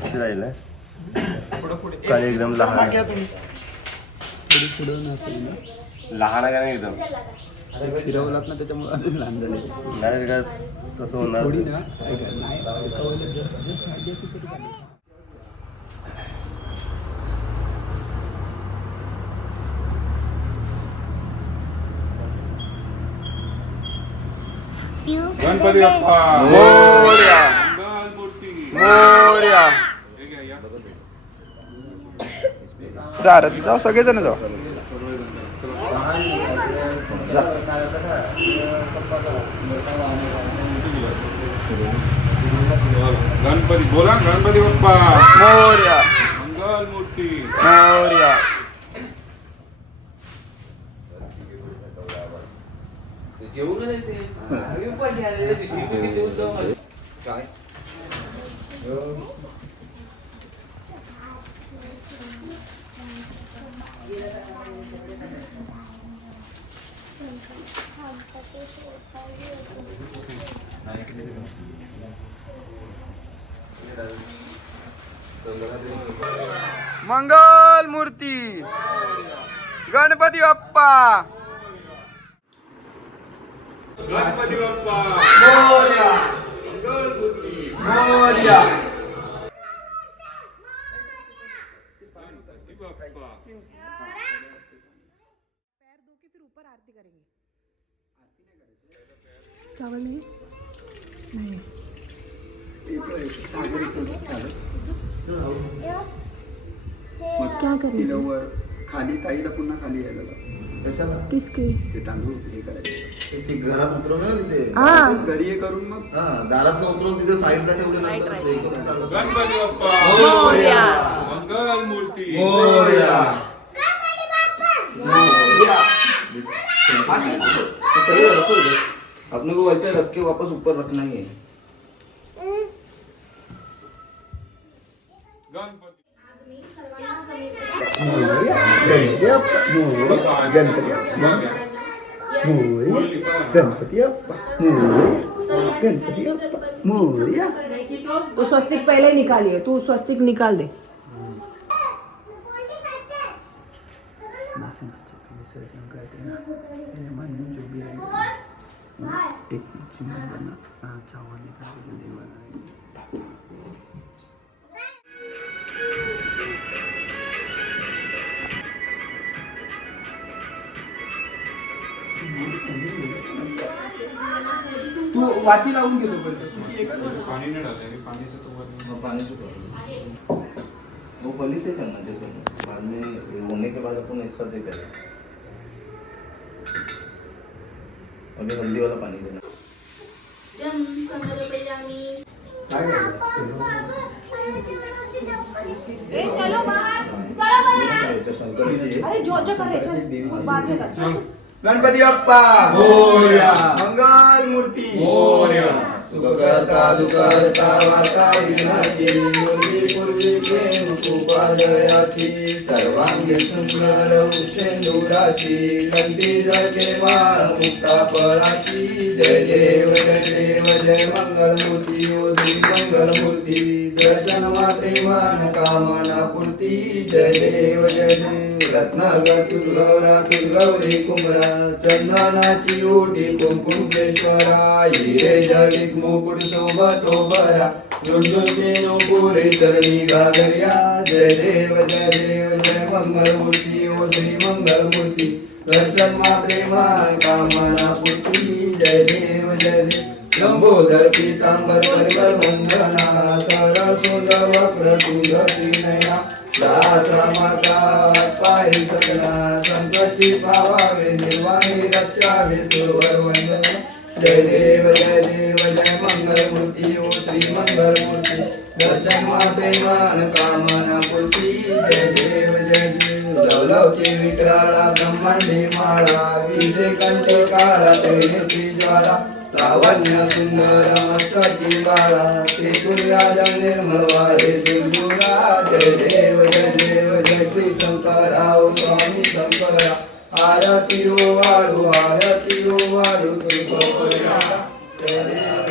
बाकी राहिलं काळी एकदम लहान लहान आहे का नाही एकदम फिरवलात ना त्याच्यामुळे अजून लहान झाले नाही का तसं होणार थोडी ना गणपती बाप्पा मोरया मोरया जाऊ सगळेजण जाऊ गणपती बोला गणपती बाप्पा मोरया मंगल मूर्ती मोरया काय मंगल मूर्ती गणपती बाप्पा गणपती बाप्पा मोरया मंगल मूर्ती मोरया गणपती बाप्पा चावल नहीं नहीं क्या करेंगे वर खाली ताईला पुन्हा खाली यायला लाव. कशाला किसके ते तांदूळ हे करायचे ते घरात उतरवलं ना तिथे हाँ घरी हे करून मग हा दारात उतरवून तिथे साईडला ठेवलं नंतर ते करून चालू. गणपती बाप्पा मोरया मंगल मूर्ती मोरया अपने को वैसे रख के वापस ऊपर रखना ही है गणपती तो स्वस्तिक पहले निकालिए तू स्वस्तिक निकाल दे विसर्जन करते ना जो भी एक चिन्ह बना चावल निकाल के देवाला तू वाती लावून गेलो पानी नहीं डालेंगे पानी से तो बन पानी से कर वो पहले से करना जो करना बाद में होने के बाद अपन एक साथ ही करें अभी हल्दी वाला पानी देना चलो अरे जो करे बाद में गणपती बाप्पा मोरया मंगल मूर्ती मोरया सुखकर्ता दुःखहर्ता वार्ता विघ्नाची मुली पूर्वी प्रेम कृपा जयाची सर्वांगी सुंदर उच्चेंदुराची कंठी जळके माळ मुक्ता फळाची जय देव जय मंगलमूर्ती ओ श्री मंगलमूर्ती दर्शन मात्रे मन कामना पूर्ती जय देव रत्नागर तुझगौरा तुझगौरी कुमरा चंदनाची ओटी कुंकुमेश्वरा हिरे जडित मुकुट शोभतो बरा झुंझुनचे नोपुरे चरणी घागर्या जय देव जय मंगलमूर्ती ओ श्री मंगलमूर्ती दर्शन मात्रे मान कामना पूर्ती जय देव लंबोदर पीतांबर परिमल वंदना सरळ सुंदर वक्र सुंदर नयना दासा माता पाय सगळा संकटी पावावे निर्वाणी रक्षावे सुरवर वंदना जय देव जय मंगलमूर्ती ओ श्री मंगलमूर्ती दर्शन माते मान कामना पूर्ती जय देव लवलवचे विक्राळा ब्रह्मांडी माळा विजे कंठे काळा तेनेत्री ज्वाला लावण्य सुंदर मस्तकी बाळा ते सूर्याला निर्मळ वारे दुर्गुणा जय देव जय श्री शंकराव स्वामी शंकरा आरती ओ वाळू कृपा जय देव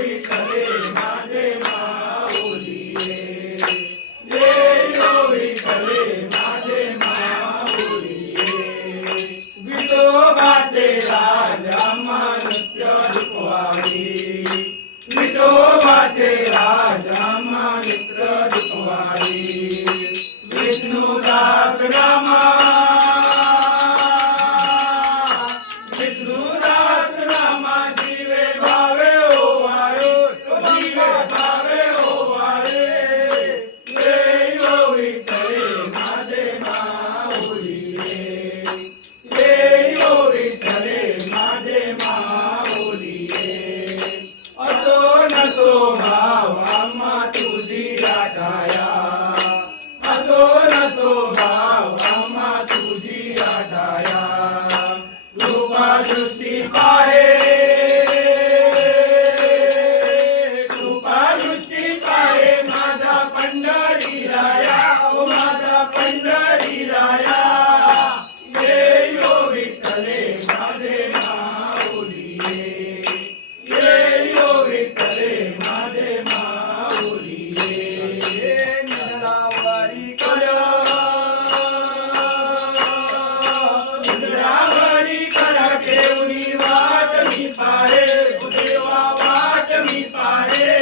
विठ्ठले माझे माऊली रे छाया असो नसो भाव आम्हा तुझी आठाया कृपा दृष्टी पाहे कृपा दृष्टी पाहे माझा पंढरी राया ओ माझा पंढरी राया ये यो विठ्ठले माझे माऊली ये यो विठ्ठले माझे माऊली ये निरावारी कर निरावारी कर ठेवणी वाट मी पाहे देवा वाट मी पाहे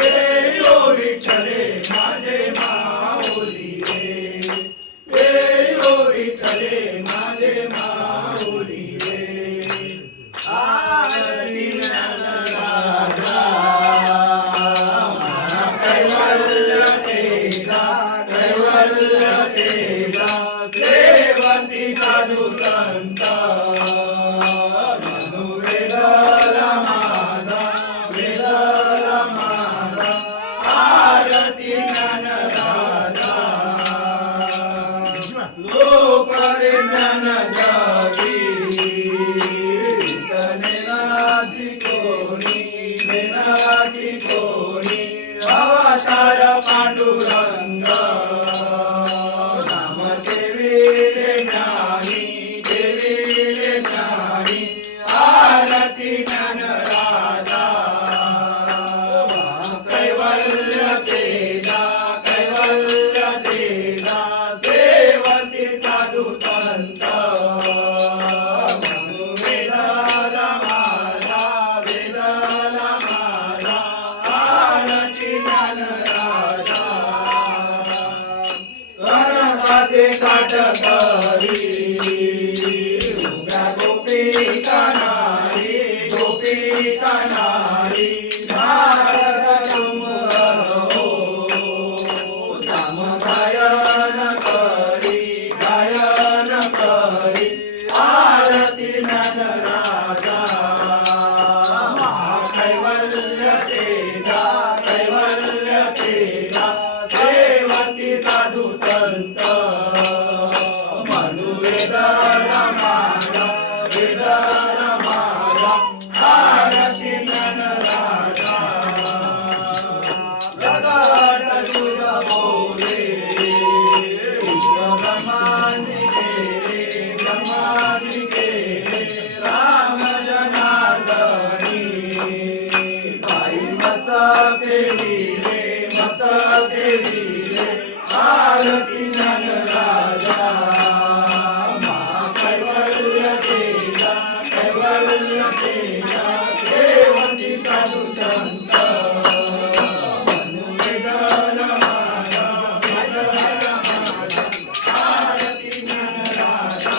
ये यो विठ्ठले माझे माऊली ये यो विठ्ठले माझे माऊली आरती ज्ञानराजा कैवल्य तेजा कैवल्य तेजा सेवंती साधू संत मनुवेदला माझा वेदला माझा आरती ज्ञानराजा लोकरे ज्ञान जागी तनेनाची कोणी अवतार पांडुरंग नाम ठेविले ज्ञानी आरती ज्ञान राजा कैवल्य तेजा सेवती साधू संत वेदाला माझा आरती ज्ञान राजा कनकाचे काट करी उभ्या गोपिका नारी भारत हो साम गायन करी आरती ज्ञान राजा कैवल्य तेजा सेवती साधू संत मनुवेदला माझा आरती ज्ञान राजा प्रगट तुझ बोले ब्रह्मांडी केले राम जनार्दनी पायी मस्तके विले आरती ज्ञान राजा कैवल्य तेजा सेवती साधू संत मनुवेदला माझा आरती ज्ञान राजा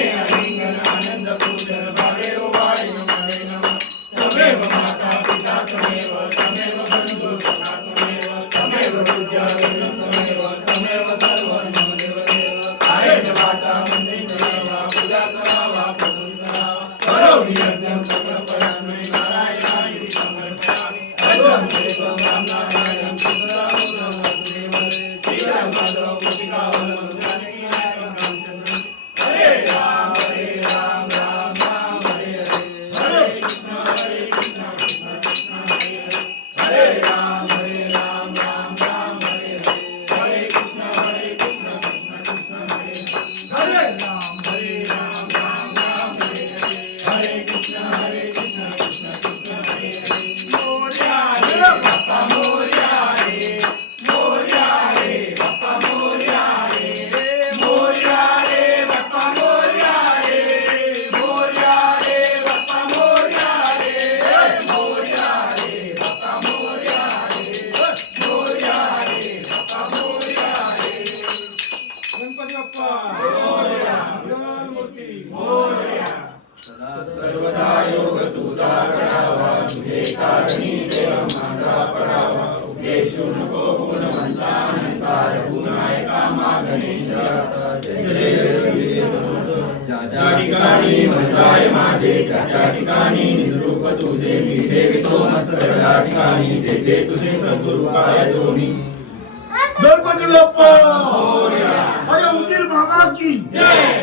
आनंद पूजन भावेरो वाणी नमः नमः तमेव माता पिता तमेव बंधु सखा तमेव पूज्य तमेव सर्वं मम देव कायेन वाचा मनेन वा पूजा करावा प्रसन्ना करोमि यज्ञं सकलपरात्मै नारायणाय समर्पयामि अजं देवं रामनारायणं सुन्दरं वसुदेवं श्रीराम माधवं गोपिकावनं जानकी नायकं रामचन्द्रं हरे राम राम राम हरे हरे कृष्ण कृष्ण कृष्ण हरे राम राम राम हरे हरे कृष्ण कृष्ण कृष्ण हरे राम राम हरे हरे कृष्ण कृष्ण कृष्ण हरे मोरया रे बाप्पा मोरया रे बाप्पा मोरया रे मोरया रे बाप्पा मोरया रे मोरया रे बाप्पा मोरया रे मोरया रे बाप्पा मोरया रे मोरया रे बाप्पा मोरया रे गणपती बाप्पा मोरया. मंगल मूर्ती ठिकाणी मन जाय माझे त्या त्या ठिकाणी निजरूप तुझे मी ठेवितो मस्तक त्या ठिकाणी तेथे तुझे सद्गुरु पाय दोन्ही गणपती बाप्पा अरे उंदीर मामा की जय